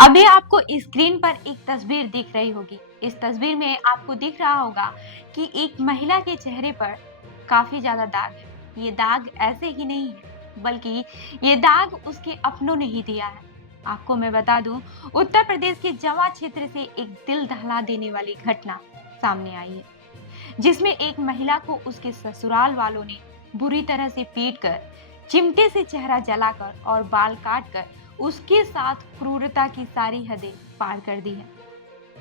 अभी आपको स्क्रीन पर एक तस्वीर दिख रही होगी। इस तस्वीर में आपको दिख रहा होगा कि एक महिला के चेहरे पर काफी ज्यादा दाग है। ये दाग ऐसे ही नहीं है, बल्कि ये दाग उसके अपनों ने ही दिया है। आपको मैं बता दूं, उत्तर प्रदेश के जवा क्षेत्र से एक दिल दहला देने वाली घटना सामने आई है, जिसमें एक महिला को उसके ससुराल वालों ने बुरी तरह से पीटकर, चिमटे से चेहरा जलाकर और बाल काटकर उसके साथ क्रूरता की सारी हदें पार कर दी है।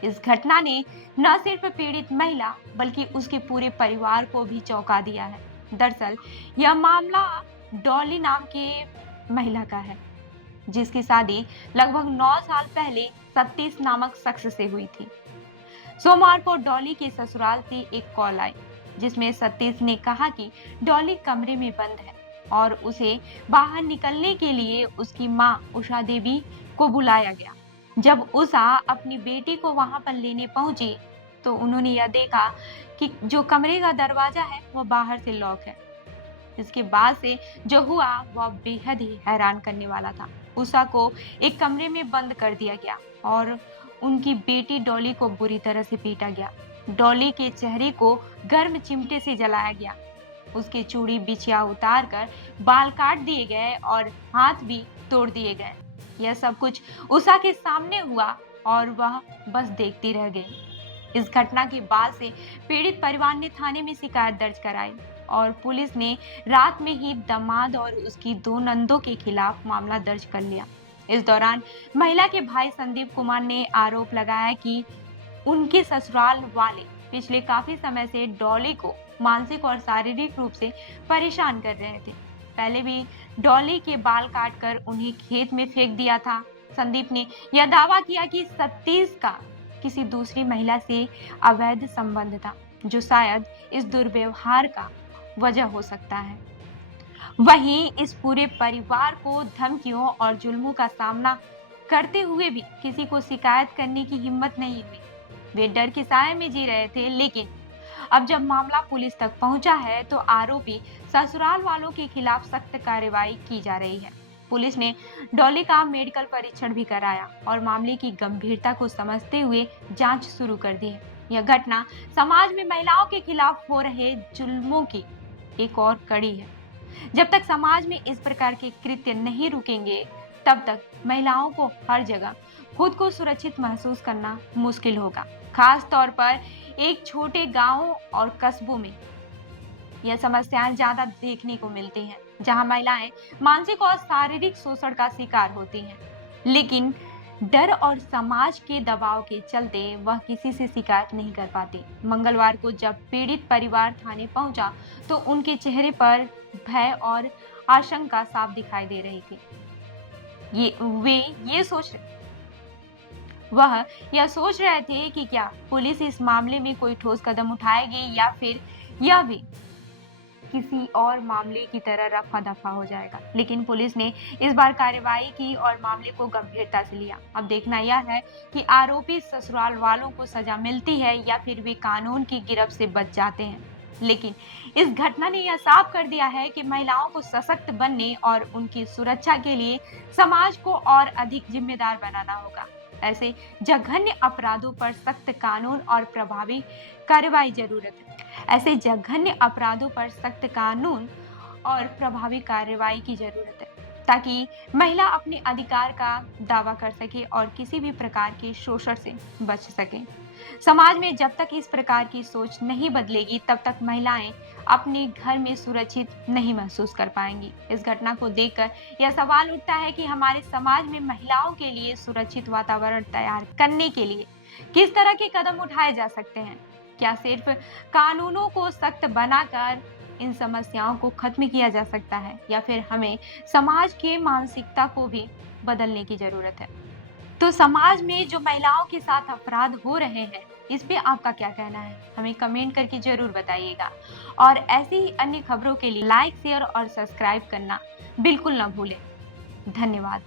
इस घटना ने न सिर्फ पीड़ित महिला बल्कि उसके पूरे परिवार को भी चौंका दिया है। दरअसल यह मामला डॉली नाम के महिला का है, जिसकी शादी लगभग 9 साल पहले सतीश नामक शख्स से हुई थी। सोमवार को डॉली के ससुराल से एक कॉल आई, जिसमें सतीश ने कहा कि डॉली कमरे में बंद है और उसे बाहर निकलने के लिए उसकी मां उषा देवी को बुलाया गया। जब उषा अपनी बेटी को वहां पर लेने पहुंची तो उन्होंने यह देखा कि जो कमरे का दरवाजा है वह बाहर से लॉक है। इसके बाद से जो हुआ वह बेहद ही हैरान करने वाला था। उषा को एक कमरे में बंद कर दिया गया और उनकी बेटी डॉली को बुरी तरह से पीटा गया। डॉली के चेहरे को गर्म चिमटे से जलाया गया। उसके चूड़ी बिछिया उतार कर बाल काट दिए गए और हाथ भी तोड़ दिए गए। यह सब कुछ उषा के सामने हुआ और वह बस देखती रह गई। इस घटना के बाद से पीड़ित परिवार ने थाने में शिकायत दर्ज कराई और पुलिस ने रात में ही दामाद और उसकी 2 नंदों के खिलाफ मामला दर्ज कर लिया। इस दौरान महिला के भाई संदीप कुमार ने आरोप लगाया कि उनके ससुराल वाले पिछले काफी समय से डॉली को मानसिक और शारीरिक रूप से परेशान कर रहे थे। पहले भी डॉली के बाल काटकर उन्हें खेत में फेंक दिया था। संदीप ने यह दावा किया कि सतीश का किसी दूसरी महिला से अवैध संबंध था, जो शायद इस दुर्व्यवहार का वजह हो सकता है। वहीं इस पूरे परिवार को धमकियों और जुल्मों का सामना करते हुए भी किसी को शिकायत करने की हिम्मत नहीं हुई। वे डर के साए में जी रहे थे, लेकिन अब जब मामला पुलिस तक पहुंचा है तो आरोपी ससुराल वालों के खिलाफ सख्त कार्रवाई की जा रही है। पुलिस ने डॉली का मेडिकल परीक्षण भी कराया और मामले की गंभीरता को समझते हुए जांच शुरू कर दी है। यह घटना समाज में महिलाओं के खिलाफ हो रहे जुल्मों की एक और कड़ी है। जब तक समाज में इस प्रकार के कृत्य नहीं रुकेंगे, तब तक महिलाओं को हर जगह खुद को सुरक्षित महसूस करना मुश्किल होगा। खास तौर पर एक छोटे गांवों और कस्बों में यह समस्याएं ज्यादा देखने को मिलती हैं, जहां महिलाएं मानसिक और शारीरिक शोषण का शिकार होती हैं, लेकिन डर और समाज के दबाव के चलते वह किसी से शिकायत नहीं कर पाती। मंगलवार को जब पीड़ित परिवार थाने पहुंचा तो उनके चेहरे पर भय और आशंका साफ दिखाई दे रही थी। वे वह यह सोच रहे थे कि क्या पुलिस इस मामले में कोई ठोस कदम उठाएगी या फिर यह भी किसी और मामले की तरह रफा दफा हो जाएगा। लेकिन पुलिस ने इस बार कार्रवाई की और मामले को गंभीरता से लिया। अब देखना यह है कि आरोपी ससुराल वालों को सजा मिलती है या फिर वे कानून की गिरफ्त से बच जाते हैं। लेकिन इस घटना ने यह साफ कर दिया है कि महिलाओं को सशक्त बनने और उनकी सुरक्षा के लिए समाज को और अधिक जिम्मेदार बनाना होगा। ऐसे जघन्य अपराधों पर सख्त कानून और प्रभावी कार्रवाई जरूरत है। ऐसे जघन्य अपराधों पर सख्त कानून और प्रभावी कार्रवाई की जरूरत है, ताकि महिला अपने अधिकार का दावा कर सके और किसी भी प्रकार के शोषण से बच सके। समाज में जब तक इस प्रकार की सोच नहीं बदलेगी, तब तक महिलाएं अपने घर में सुरक्षित नहीं महसूस कर पाएंगी। इस घटना को देखकर यह सवाल उठता है कि हमारे समाज में महिलाओं के लिए सुरक्षित वातावरण तैयार करने के लिए किस तरह के कदम उठाए जा सकते हैं। क्या सिर्फ कानूनों को सख्त बनाकर इन समस्याओं को खत्म किया जा सकता है, या फिर हमें समाज के मानसिकता को भी बदलने की जरूरत है। तो समाज में जो महिलाओं के साथ अपराध हो रहे हैं, इस पे आपका क्या कहना है? हमें कमेंट करके जरूर बताइएगा। और ऐसी ही अन्य खबरों के लिए लाइक, शेयर और सब्सक्राइब करना बिल्कुल ना भूलें। धन्यवाद।